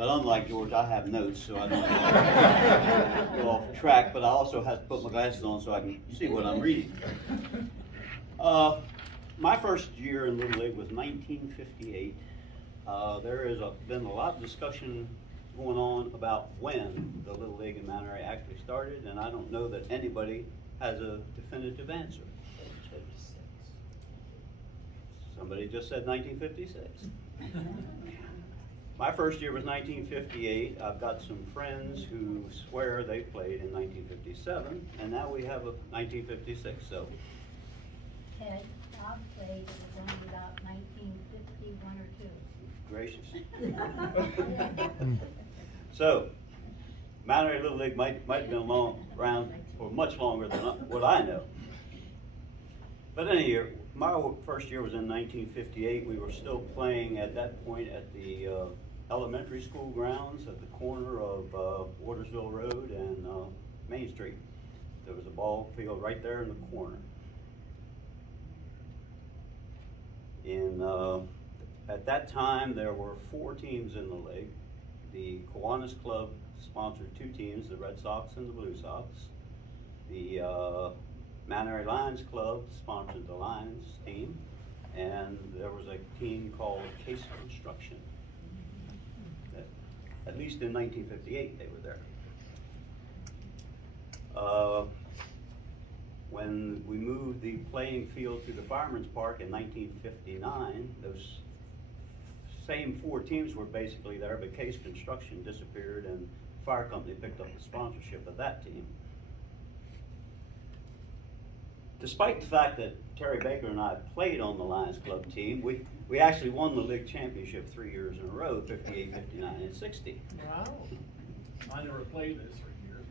But unlike George, I have notes, so I don't go off track, but I also have to put my glasses on so I can see what I'm reading. My first year in Little League was 1958. There has been a lot of discussion going on about when the Little League in Mount Airy actually started, and I don't know that anybody has a definitive answer. Somebody just said 1956. My first year was 1958. I've got some friends who swear they played in 1957, and now we have a 1956. So, Ted, Bob played, it was only about 1951 or 2. Gracious. So, Mount Airy Little League might have been around for much longer than what I know. But anyway, my first year was in 1958. We were still playing at that point at the elementary school grounds at the corner of Watersville Road and Main Street. There was a ball field right there in the corner. At that time, there were 4 teams in the league. The Kiwanis Club sponsored 2 teams, the Red Sox and the Blue Sox. The Mount Airy Lions Club sponsored the Lions team, and there was a team called Case Construction. At least in 1958, they were there. When we moved the playing field to the Fireman's Park in 1959, those same 4 teams were basically there, but Case Construction disappeared and the fire company picked up the sponsorship of that team. Despite the fact that Terry Baker and I played on the Lions Club team, we actually won the league championship 3 years in a row, 58, 59, and 60. Wow. I never played this 3 years.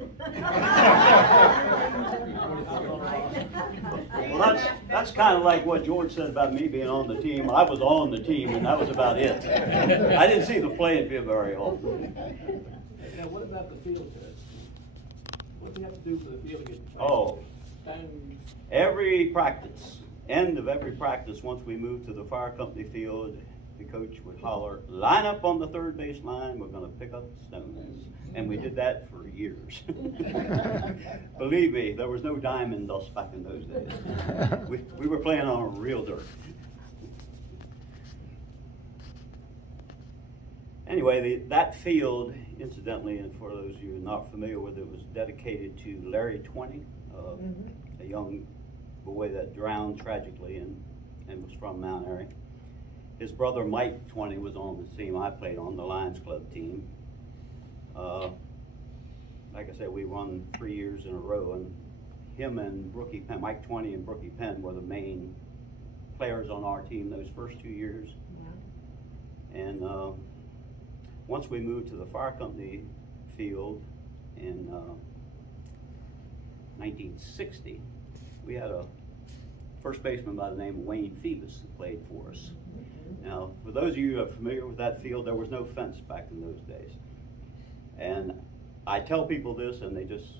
Well, that's kind of like what George said about me being on the team. I was on the team, and that was about it. I didn't see the playing field very often. Now, what about the field test? What do you have to do for the field to get played? Oh. Every practice, end of every practice, once we moved to the fire company field, the coach would holler, "Line up on the third base line, we're going to pick up stones." And we did that for years. Believe me, there was no diamond dust back in those days. We were playing on real dirt. Anyway, that field, incidentally, and for those of you not familiar with it, was dedicated to Larry 20, a young boy that drowned tragically and was from Mount Airy. His brother Mike 20 was on the team I played on, the Lions Club team. Like I said, we won 3 years in a row, and him and Brookie Penn, Mike 20 and Brookie Penn were the main players on our team those first 2 years. Yeah. And once we moved to the fire company field in 1960, we had a first baseman by the name of Wayne Phoebus that played for us. Now, for those of you who are familiar with that field, there was no fence back in those days. And I tell people this and they just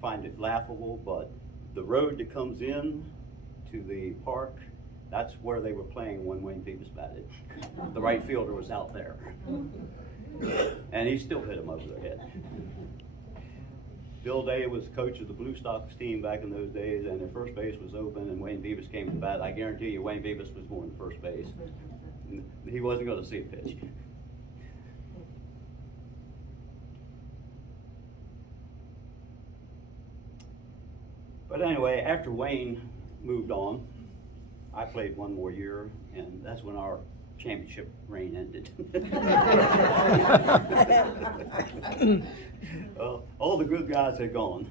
find it laughable, but the road that comes in to the park, that's where they were playing when Wayne Phoebus batted. The right fielder was out there. And he still hit him over the head. Bill Day was coach of the Blue Sox team back in those days, and their first base was open, and Wayne Phoebus came to bat. I guarantee you Wayne Phoebus was going to first base. He wasn't going to see a pitch. But anyway, after Wayne moved on, I played 1 more year, and that's when our championship reign ended. All the good guys had gone.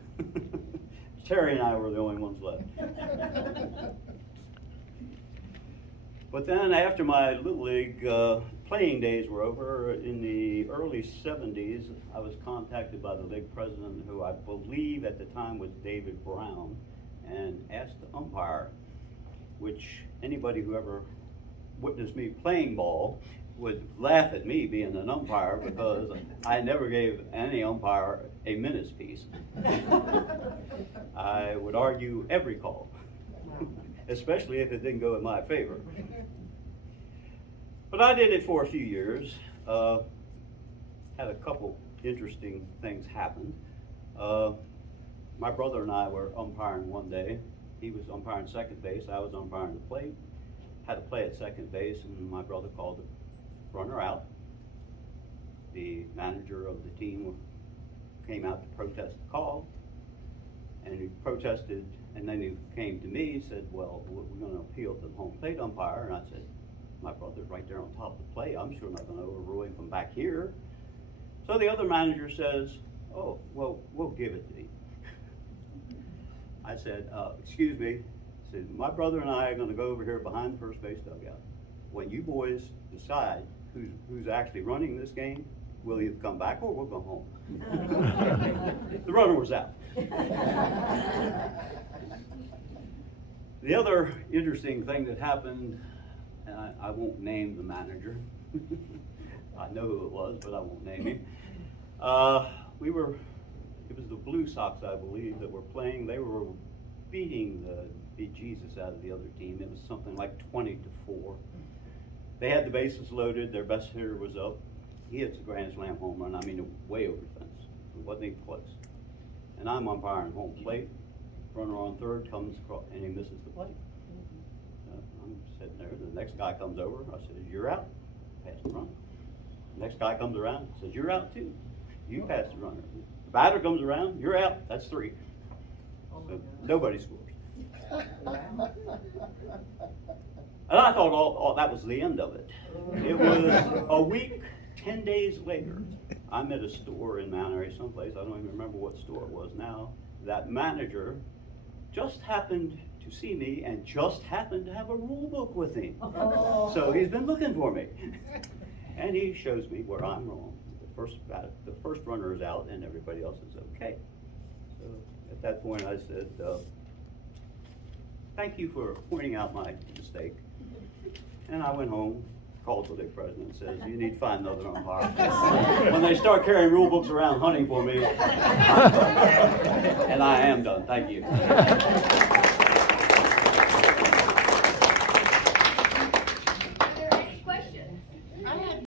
Terry and I were the only ones left. But then after my Little League playing days were over, in the early 70s, I was contacted by the league president, who I believe at the time was David Brown, and asked to umpire, which anybody who ever witnessed me playing ball would laugh at me being an umpire, because I never gave any umpire a minutes piece. I would argue every call, especially if it didn't go in my favor. But I did it for a few years. Had interesting things happened. My brother and I were umpiring one day. He was umpiring second base, I was umpiring the plate. Had to play at second base, and my brother called the runner out. The manager of the team came out to protest the call, and he protested, and then he came to me and said, well, we're going to appeal to the home plate umpire. And I said, my brother's right there on top of the plate. I'm sure not going to overrule him from back here. So the other manager says, oh, well, we'll give it to you. I said, excuse me. I said, my brother and I are going to go over here behind the first base dugout. When you boys decide who's actually running this game, we'll either come back or we'll go home. The runner was out. The other interesting thing that happened, and I won't name the manager. I know who it was, but I won't name him. It was the Blue Sox, I believe, that were playing. They were beating the bejesus out of the other team. It was something like 20-4. They had the bases loaded. Their best hitter was up. He hits a grand slam home run. I mean, way over the fence. It wasn't even close. And I'm umpiring home plate. Runner on third comes across, and he misses the plate. I'm sitting there. The next guy comes over. I said, you're out. Pass the runner. Next guy comes around. Says, you're out too. You pass the runner. The batter comes around. You're out. That's 3. So nobody scores. And I thought all that was the end of it. It was a week, 10 days later. I'm at a store in Mount Airy someplace. I don't even remember what store it was now. That manager just happened to see me and just happened to have a rule book with him. So he's been looking for me. And he shows me where I'm wrong. The first runner is out and everybody else is okay. So at that point I said, thank you for pointing out my mistake. And I went home, called the league president and says, you need to find another umpire. When they start carrying rule books around hunting for me, and I am done. Thank you.